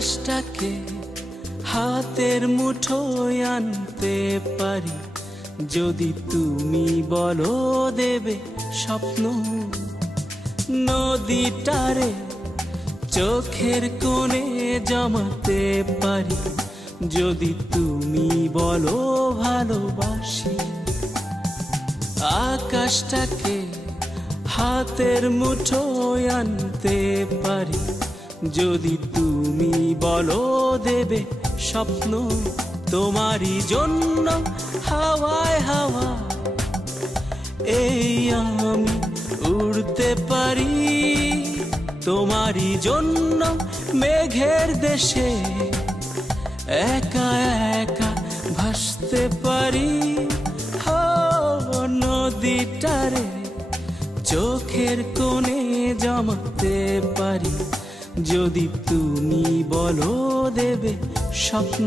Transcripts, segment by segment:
আকাশটাকে হাতের মুঠোয় আনতে পারি যদি তুমি বলো দেবে স্বপ্ন। নদীটারে চোখের কোণে জমাতে পারি যদি তুমি বলো ভালোবাসি। আকাশটাকে হাতের মুঠোয় আনতে পারি যদি তুমি বলো দেবে স্বপ্ন। তোমারই জন্য হাওয়ায় হাওয়ায় এই আমি উড়তে পারি, তোমারই জন্য মেঘের দেশে একা একা ভাসতে পারি। নদীটারে চোখের কোণে জমাতে পারি যদি তুমি বলো দেবে স্বপ্ন।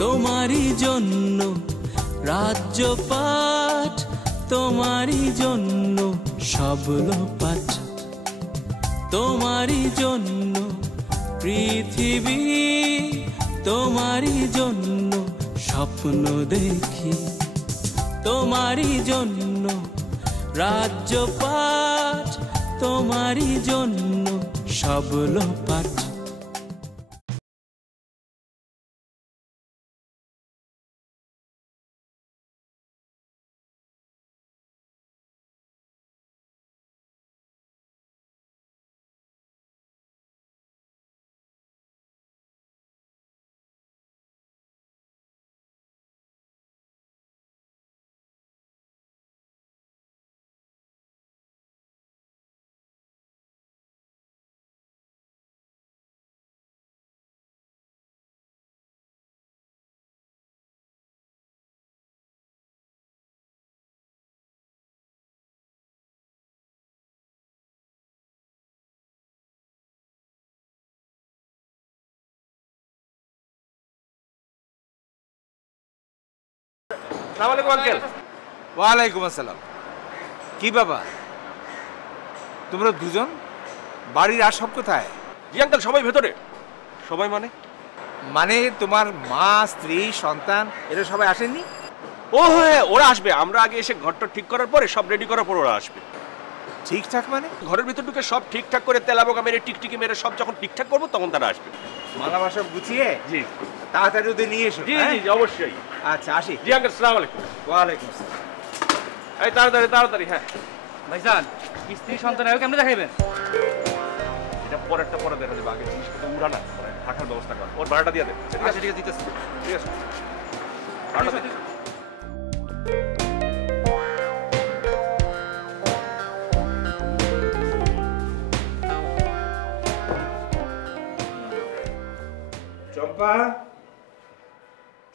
তোমারই জন্য রাজ্যপাঠ, তোমারই জন্য সব লোপাট, তোমারই জন্য পৃথিবী, তোমারই জন্য স্বপ্ন দেখি। তোমারই জন্য রাজ্যপাঠ, তোমারই জন্য সব লোপাট। ওয়ালাইকুম আসসালাম। কি বাবা তোমরা দুজন? বাড়ির আর সব কোথায়? জি আঙ্কেল, সবাই ভেতরে। সবাই মানে তোমার মা, স্ত্রী, সন্তান এরা সবাই আসেননি? ও হ্যাঁ, ওরা আসবে। আমরা আগে এসে ঘরটা ঠিক করার পরে, সব রেডি করার পর ওরা আসবে। ঠিকঠাক মানে? ঘরের ভিতর ঢুকে সব ঠিকঠাক করে তেলাবোকা মেরে টিকটিকি মেরে সব যখন ঠিকঠাক করবো তখন তারা আসবে। মালামাল সব গুছিয়ে জি তাড়াতাড়ি ওদের নিয়ে এসো। জি জি অবশ্যই। আচ্ছা আসি। জি আঙ্কেল, আসসালামু আলাইকুম। ওয়ালাইকুম আসসালাম। এই তাড়াতাড়ি তাড়াতাড়ি। হ্যাঁ ভাইজান, স্ত্রী সন্তান আয়ো কেমনে দেখাইবেন? এটা পরেরটা পরে দেখা যাবে। আগে জিনিসপত্র উড়ানা থাকার ব্যবস্থা কর। ওর ভাড়াটা দিয়ে দেবে। ঠিক আছে দিতেছি। ঠিক আছে, ভাড়াটা দে। চম্পা,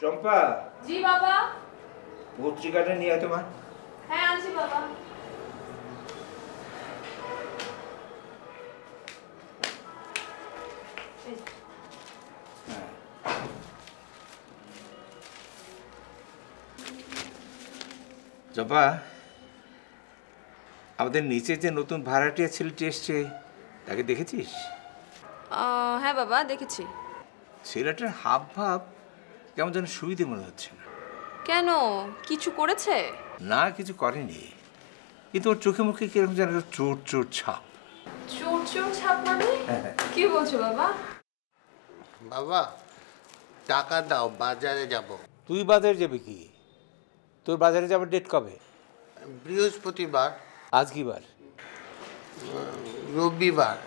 চম্পা। জি বাবা। পত্রিকাটা নিয়ে আয় তোমার। হ্যাঁ আনছি বাবা। চম্পা, আমাদের নিচে যে নতুন ভাড়াটিয়া ছেলেটি এসছে তাকে দেখেছিস? হ্যাঁ বাবা দেখেছি। ছেলেটার হাব ভাব কেমন যেন সুবিধে মনে হচ্ছে না। কেন, কিছু করেছে? না, কিছু করেনি, কিন্তু ওর চোখে মুখে কিরকম যেন চোর চোর ছাপ। চোর চোর ছাপ মানে? কি বলছো বাবা? বাবা টাকা দাও, বাজারে যাব। তুই বাজারে যাবি কি? তোর বাজারে যাবার ডেট কবে? বৃহস্পতিবার। আজ কি বার? রবিবার।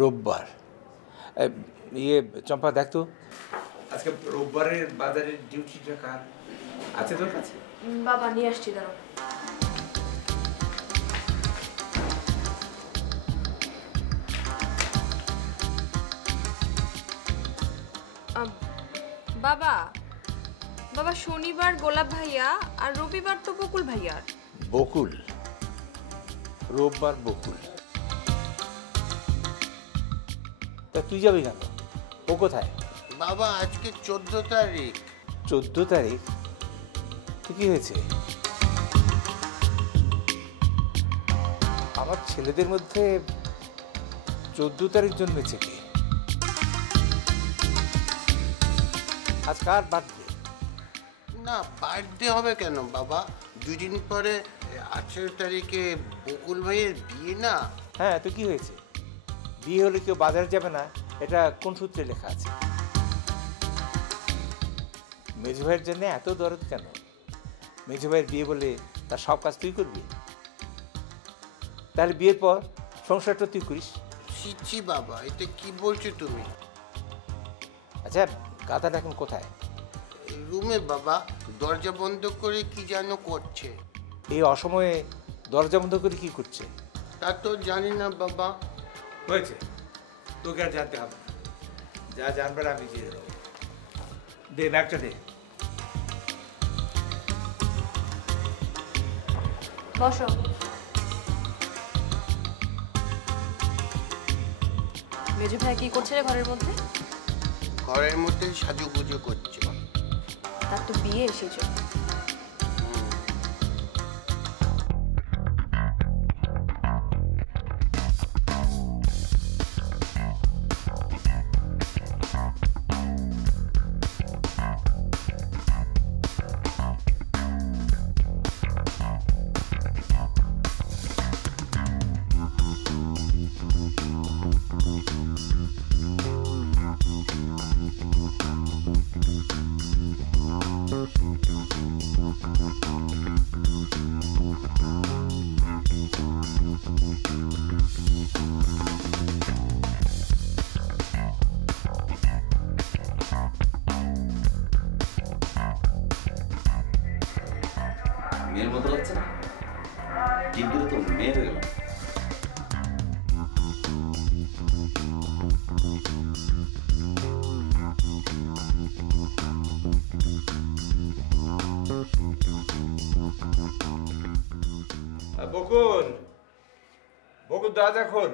রোববার। ইয়ে চম্পা, দেখ তো আজকে রোববারের বাজারের ডিউটিটা কার আছে তোর কাছে? বাবা নিয়ে আসছি, দাঁড়াও। বাবা বাবা শনিবার গোলাপ ভাইয়া আর রবিবার তো বকুল ভাইয়ার। বকুল? রোববার বকুল? তা তুই যাবি কেন? ও কোথায়? বাবা আজকে 14 তারিখ। 14 তারিখ? তো কি হয়েছে? আমার ছেলেদের মধ্যে 14 তারিখ জন্মেছে কে? আজ কার বার্থডে? না, বার্থডে হবে কেন বাবা? 2 দিন পরে 18 তারিখে বকুল ভাইয়ের বিয়ে না? হ্যাঁ, তো কি হয়েছে? বিয়ে হলে কেউ বাজারে যাবে না, এটা কোন সূত্রে লেখা আছে? মেজো ভাইয়ের জন্য এত দরদ কেন? মেজো ভাইয়ের বিয়ে বলে তার সব কাজ তুই করবি? তাহলে বিয়ের পর সংসারটা তুই করিস। ছি বাবা, এটা কি বলছো তুমি? আচ্ছা, গাধাটা এখন কোথায়? রুমে বাবা, দরজা বন্ধ করে কি যেন করছে। এই অসময়ে দরজা বন্ধ করে কি করছে? তা তো জানি না বাবা। হয়েছে, তোকে আর জানতে হবে না। যা জানবার আমি জেনে নেব। দে ব্যাগটা দে। বসো। মেজু ভাই কি করছে রে ঘরের মধ্যে? ঘরের মধ্যে সাজুগুজু করছে। তার তো বিয়ে এসেছে। মেয়ের মতো লাগছে না? কিন্তু তো মেয়ে হয়ে গেল। বকুল, বকুল দরজা খোল।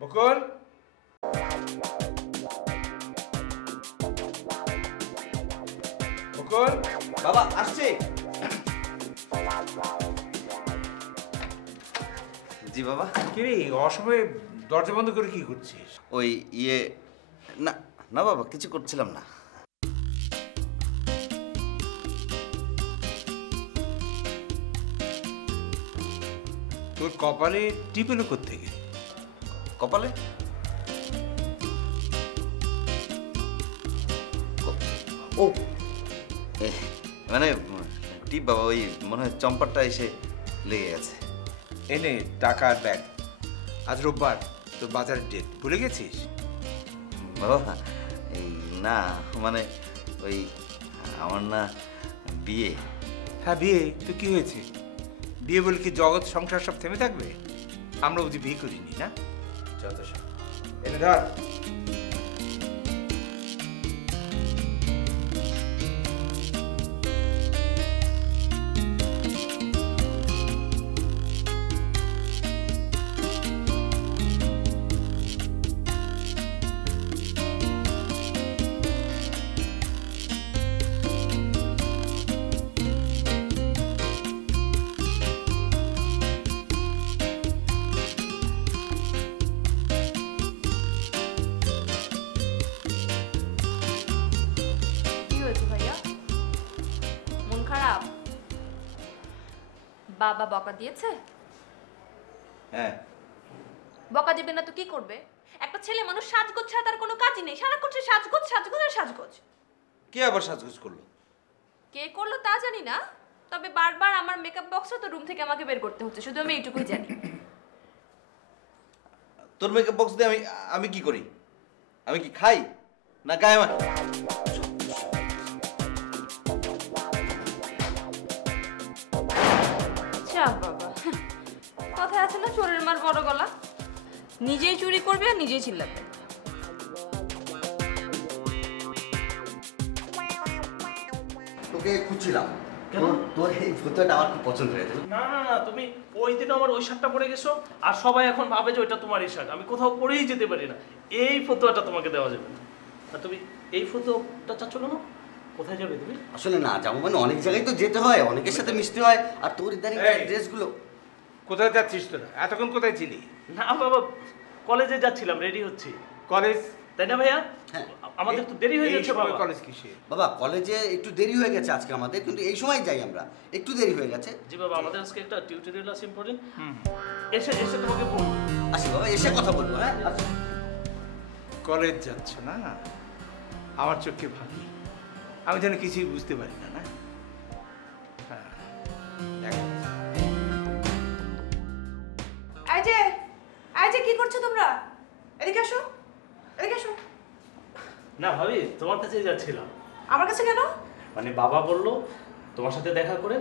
বকুল, বকুল। বাবা আসছে। জি বাবা। কি রে, অসময়ে দরজা বন্ধ করে কি করছিস? ওই না না বাবা, কিছু করছিলাম না। তোর কপালে টিপ এলো কোত্থেকে? কপালে? ও মানে টিপ বাবা, ওই মনে হয় চম্পারটা এসে লেগে গেছে। এনে টাকা আর ব্যাগ। আজ রোববার, তোর বাজারের ডেট ভুলে গেছিস? বাবা এই না, মানে ওই আমার না বিয়ে। হ্যাঁ বিয়ে, তো কি হয়েছে? বিয়ে বলে কি জগৎ সংসার সব থেমে থাকবে? আমরা বুঝি বিয়ে করিনি না? যত সব এনে ধর। বাবা বকা দিয়েছে? হ্যাঁ। বকা দিবে না তো কি করবে? একটা ছেলে মানুষ সাজগোজ ছাড়া তার কোনো কাজই নেই, সারা করছে সাজগোজ সাজগোজ আর সাজগোজ। কে আবার সাজগোজ করলো? কে করলো তা জানি না, তবে বারবার আমার মেকআপ বক্সটা তো রুম থেকে আমাকে বের করতে হচ্ছে, শুধু আমি এইটুকুই জানি। তোর মেকআপ বক্স দিয়ে আমি কি করি? আমি কি খাই না গায়ে মাখি? বাবা, কথায় আছে না চোরের মার বড় গলা, নিজেই চুরি করবে আর নিজেই চিল্লাবে। তোকে খুঁজছিলাম। তোর এই ফটোটা আমার খুব পছন্দ হয়েছে। না না না, তুমি ওই দিন আমার ওই শার্টটা পরে গেছো আর সবাই এখন ভাবে যে ওইটা তোমার এই শার্ট। আমি কোথাও পরেই যেতে পারি না, এই ফতোয়াটা তোমাকে দেওয়া যাবে না। আর তুমি এই ফতোয়াটা চাচ্ছ কেন? কোথায় যাবে তুমি? আসলে না যাবো মানে অনেক জায়গায় তো যেতে হয়, অনেকের সাথে মিশতে হয়, আর তোর ইদানিং ড্রেসগুলো। কোথায় যাচ্ছিস তোরা? এতক্ষণ কোথায় ছিলি? না বাবা, কলেজে যাচ্ছিলাম, রেডি হচ্ছি। কলেজ? তাই না ভাইয়া? হ্যাঁ। আমাদের তো দেরি হয়ে যাচ্ছে বাবা। কলেজ কিসে? বাবা কলেজে একটু দেরি হয়ে গেছে আজকে আমাদের, কিন্তু এই সময় যাই আমরা, একটু দেরি হয়ে গেছে। জি বাবা, আমাদের আজকে একটা টিউটোরিয়াল আছে ইম্পর্টেন্ট। এসে এসে তোমাকে বলবো। আসি বাবা, এসে কথা বলবো। হ্যাঁ কলেজ যাচ্ছ না? আমার চোখে ভাবি, আমি যেন কিছুই বুঝতে পারি না। না হ্যাঁ, এই যে কি করছো তোমরা? এদিকে আসো, এদিকে আসো। না ভাবি, তোমার কাছেই যাচ্ছিলাম। আমার কাছে কেন? মানে বাবা বললো তোমার সাথে দেখা করে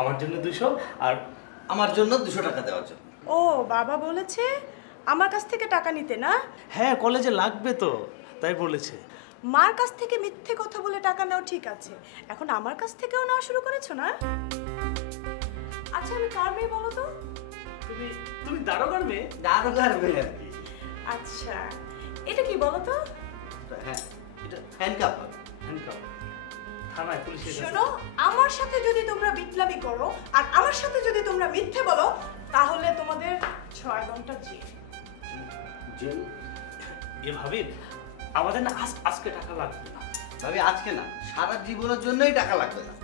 আমার জন্য 200 আর আমার জন্য 200 টাকা দেওয়ার জন্য। ও বাবা বলেছে আমার কাছ থেকে টাকা নিতে না? হ্যাঁ, কলেজে লাগবে তো, তাই বলেছে। মার কাছ থেকে মিথ্যে কথা বলে টাকা নাও ঠিক আছে, এখন আমার কাছ থেকেও নেওয়া শুরু করেছো না? আচ্ছা আমি কার মেয়ে বলো তো? তুমি তুমি দারোগার মেয়ে? দারোগার মেয়ে আর কি। আচ্ছা এটা কি বলো তো? হ্যাঁ, এটা হ্যান্ডকাপ। হ্যান্ডকাপ থানায় পুলিশের কাছে। শোনো, আমার সাথে যদি তোমরা বিপ্লবী করো আর আমার সাথে যদি তোমরা মিথ্যে বলো, তাহলে তোমাদের 6 ঘন্টা জেল। জেল? এ ভাবি, আমাদের না আজকে টাকা লাগবে না। ভাবি আজকে না, সারা জীবনের জন্যই টাকা লাগবে না।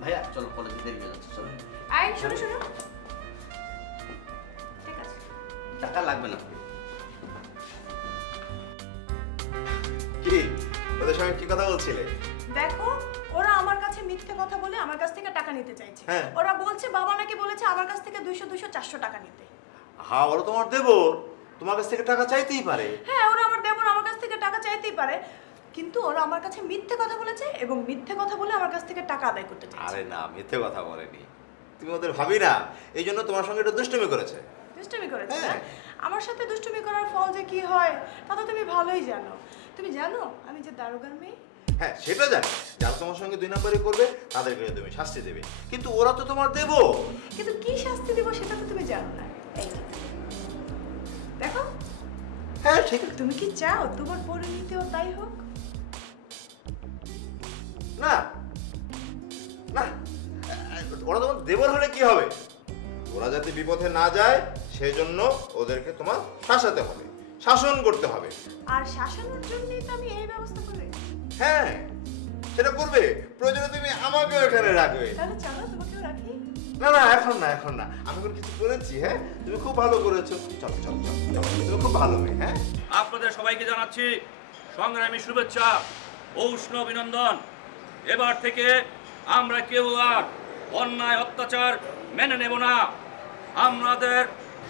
ভাইয়া চলো, কলেজে দেরি হয়ে যাচ্ছে, চলো। এই শোনো শোনো, ঠিক আছে টাকা লাগবে না। কি ওদের সঙ্গে কি কথা বলছিলে? দেখো, ওরা আমার কাছে মিথ্যে কথা বলে আমার কাছ থেকে টাকা নিতে চাইছে। হ্যাঁ। ওরা বলছে বাবা নাকি বলেছে আমার কাছ থেকে 200-400 টাকা নিতে। হ্যাঁ, ওরা তোমার দেবর, তোমার কাছ থেকে টাকা চাইতেই পারে। হ্যাঁ, ওরা আমার দেবর, আমার কাছ থেকে টাকা চাইতেই পারে, কিন্তু ওরা আমার কাছে মিথ্যে কথা বলেছে এবং মিথ্যে কথা বলে আমার কাছ থেকে টাকা আদায় করতে চাইছে। আরে না, মিথ্যে কথা বলেনি, তুমি ওদের ভাবি না, এই জন্য তোমার সঙ্গে একটু দুষ্টুমি করেছে। দুষ্টুমি করেছে না? হ্যাঁ। আমার সাথে দুষ্টুমি করার ফল যে কি হয় তা তো তুমি ভালোই জানো। তুমি জানো আমি যে দারোগার মেয়ে? হ্যাঁ, সেটা জানি, যারা তোমার সঙ্গে 2 নম্বরই করবে তাদেরকে তুমি শাস্তি দেবে, কিন্তু ওরা তো তোমার দেব। কিন্তু কি শাস্তি দেব সেটা তো তুমি জানো না। এই দেখো, হ্যাঁ ঠিক আছে। তুমি কি চাও তোমার পরিণতিও তাই হোক? না না, ওরা তোমার দেবর হলে কি হবে? ওরা যাতে বিপথে না যায় সেই জন্য ওদেরকে তোমার শাসাতে হবে, শাসন করতে হবে। আর শাসনের জন্যই তো আমি এই ব্যবস্থা করি। হ্যাঁ, সেটা করবে, প্রয়োজনে তুমি আমাকেও এখানে রাখবে। তাহলে চলো তোমাকেও রাখি। না না, এখন না, এখন না, আমি কোনো কিছু করেছি? হ্যাঁ, তুমি খুব ভালো করেছো, চলো চলো চলো চলো, তুমি খুব ভালো মেয়ে। হ্যাঁ, আপনাদের সবাইকে জানাচ্ছি সংগ্রামী শুভেচ্ছা ও উষ্ণ অভিনন্দন। এবার থেকে আমরা কেউ আর অন্যায় অত্যাচার মেনে নেব না। আমাদের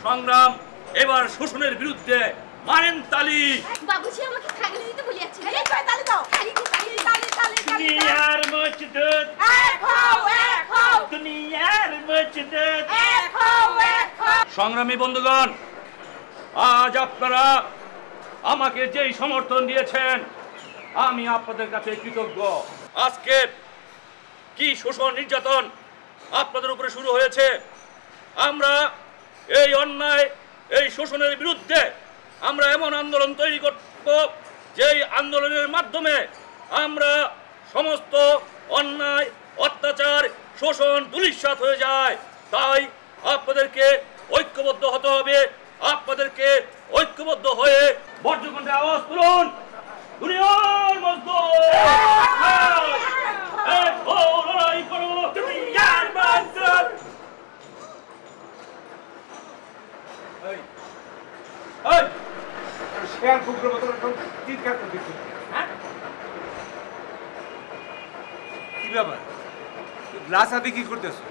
সংগ্রাম এবার শোষণের বিরুদ্ধে। মারেন তালি। বাবুজি আমাকে থাগলি দিতে বলিয়াছে। এই কয় তালি দাও। তালি তালি তালি তালি তালি। দুনিয়ার মজদুর এক হও এক হও। দুনিয়ার মজদুর এক হও এক হও। সংগ্রামী বন্ধুগণ, আজ আপনারা আমাকে যেই সমর্থন দিয়েছেন আমি আপনাদের কাছে কৃতজ্ঞ। আজকে কি শোষণ নির্যাতন আপনাদের উপরে শুরু হয়েছে, আমরা এই অন্যায় এই শোষণের বিরুদ্ধে আমরা এমন আন্দোলন তৈরি করব যেই আন্দোলনের মাধ্যমে আমরা সমস্ত অন্যায় অত্যাচার শোষণ ধূলিসাৎ হয়ে যায়। তাই আপনাদেরকে ঐক্যবদ্ধ হতে হবে, আপনাদেরকে ঐক্যবদ্ধ হয়ে বজ্রকণ্ঠে আওয়াজ তুলুন। দুনিয়ার মজদুর এক হও, লড়াই করো, দুনিয়ার মজদুর। এই শেয়ার কুকুরের মতো এখন চিৎকার করতেছি। হ্যাঁ, কি ব্যাপার? গ্লাস হাতে কি করতেছো?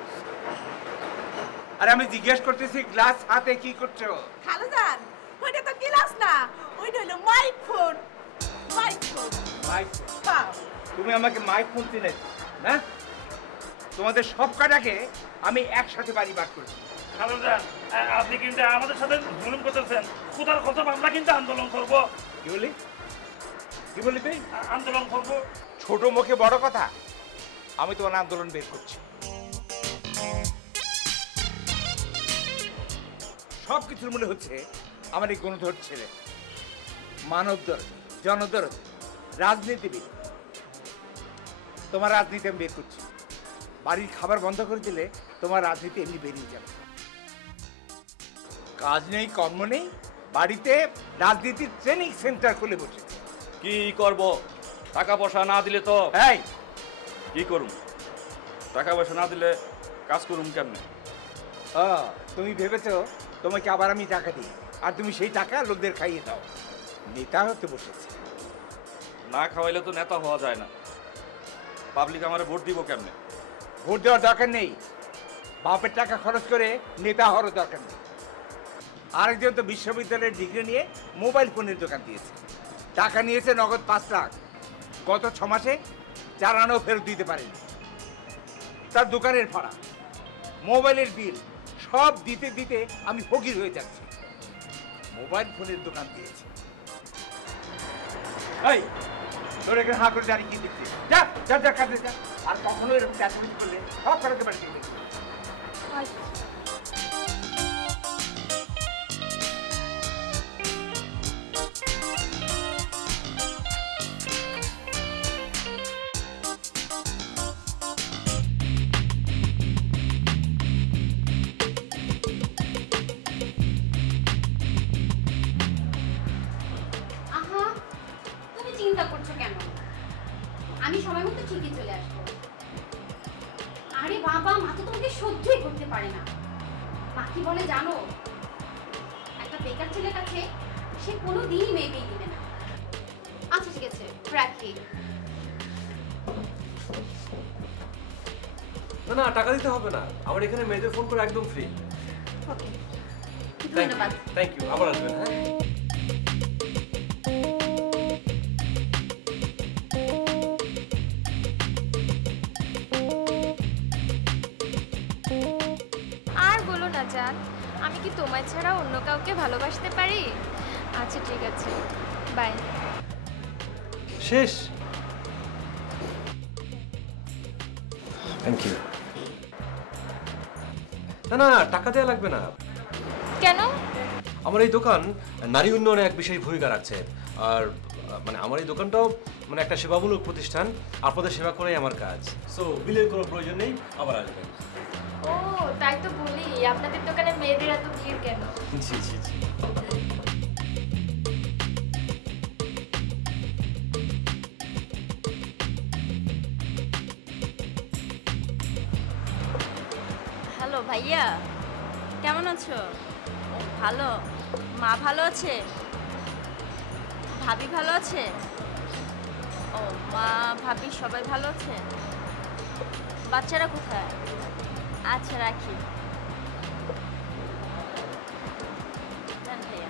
আরে আমি জিজ্ঞেস করতেছি গ্লাস হাতে কি করছো? খালুজান, ওইটা তো গ্লাস না, ওইটা হলো মাইক্রোফোন। মাইক্রোফোন। মাইক? হ্যাঁ। তুমি আমাকে মাইক ফোন চিনে না? তোমাদের সব কাটাকে আমি একসাথে বাড়ি বার করছি। খালুজান, আপনি কিন্তু আমাদের সাথে জুলুম করতেছেন। কোথার কথা আমরা কিন্তু আন্দোলন করব। কি বলি? কি বলি তুই? আন্দোলন করব। ছোট মুখে বড় কথা। আমি তোমার আন্দোলন বের করছি। সব কিছুর মনে হচ্ছে আমার এই গণধর ছেলে মানব দরদ, জনদরদ, রাজনীতিবিদ। তোমার রাজনীতি আমি বের করছি। বাড়ির খাবার বন্ধ করে দিলে তোমার রাজনীতি এমনি বেরিয়ে যাবে। কাজ নেই, কর্ম নেই, বাড়িতে রাজনীতির ট্রেনিং সেন্টার খুলে বসেছে। কি করব? টাকা পয়সা না দিলে তো এই কি করুম? টাকা পয়সা না দিলে কাজ করুম কেমনে? তুমি ভেবেছো তোমাকে আবার আমি টাকা দিই আর তুমি সেই টাকা লোকদের খাইয়ে দাও। নেতা হতে বসেছে। না খাওয়াইলে তো নেতা হওয়া যায় না। পাবলিক আমারে ভোট দিব কেমনে? ভোট দেওয়ার দরকার নেই, বাপের টাকা খরচ করে নেতা হওয়ার দরকার নেই। আরেকজন তো বিশ্ববিদ্যালয়ের ডিগ্রি নিয়ে মোবাইল ফোনের দোকান দিয়েছে, টাকা নিয়েছে নগদ 5 লাখ। গত 6 মাসে 4 আনাও ফেরত দিতে পারেনি। তার দোকানের ভাড়া, মোবাইলের বিল সব দিতে দিতে আমি ফকির হয়ে যাচ্ছি। মোবাইল ফোনের দোকান দিয়েছে। এই তোর এখানে হাঁ করে দাঁড়িয়ে কি দেখছিস? যা যা যা কাজে যা। আর কখনো এরকম চাকরি করলে সব করাতে পারি। আহা, তুমি চিন্তা করছো কেন? আমি সময় মতো ঠিকই চলে আসবো। আরে বাবা, মা তো তোমাকে সহ্যই করতে পারে না। মা কি বলে জানো? একটা বেকার ছেলের কাছে সে কোনোদিনই মেয়েকেই দিবে না। আচ্ছা ঠিক আছে, রাখি। না না, টাকা দিতে হবে না। আমার এখানে মেয়েদের ফোন করে একদম ফ্রি। ওকে, ধন্যবাদ। থ্যাংক ইউ, আবার আসবেন। হ্যাঁ, আর বলো না জান, আমি কি তোমার ছাড়া অন্য কাউকে ভালোবাসতে পারি? আচ্ছা ঠিক আছে, বাই। শেষ। Thank you. না না, টাকা দেওয়া লাগবে না। কেন? আমার এই দোকান নারী উন্নয়নে এক বিশেষ ভূমিকা রাখছে। আর মানে আমার এই দোকানটাও মানে একটা সেবামূলক প্রতিষ্ঠান। আপনাদের সেবা করাই আমার কাজ। সো বিলের কোনো প্রয়োজন নেই, আবার আসবেন। ও তাই তো বলি, আপনাদের দোকানে মেয়েদের এত ভিড় কেন? জি জি জি। হ্যালো ভাইয়া, কেমন আছো? ভালো। মা ভালো আছে? ভাবি ভালো আছে? ও মা ভাবি সবাই ভালো আছে? বাচ্চারা কোথায়? আচ্ছা রাখি। যান ভাইয়া।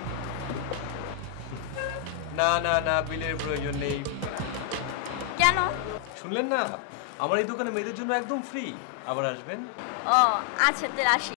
না না না, বিলের প্রয়োজন নেই। কেন? শুনলেন না, আমার এই দোকানে মেয়েদের জন্য একদম ফ্রি। আবার আসবেন। ও আচ্ছা, তো আসি।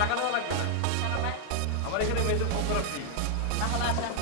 টাকা দেওয়া লাগবে না। আমার এখানে মেয়েদের ফোন করা ফ্রি। তাহলে আসেন।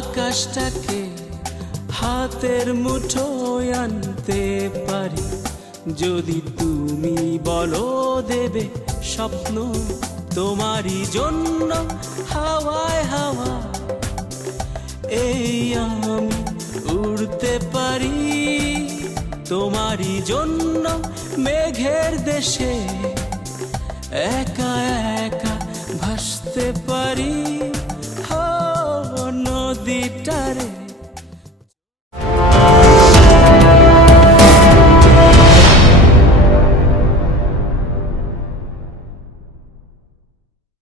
আকাশটাকে হাতের মুঠোয় আনতে পারি যদি তুমি বলো দেবে স্বপ্ন তোমারই জন্য হাওয়ায় হাওয়া এই আমি উড়তে পারি তোমারই জন্য মেঘের দেশে একা একা ভাসতে পারি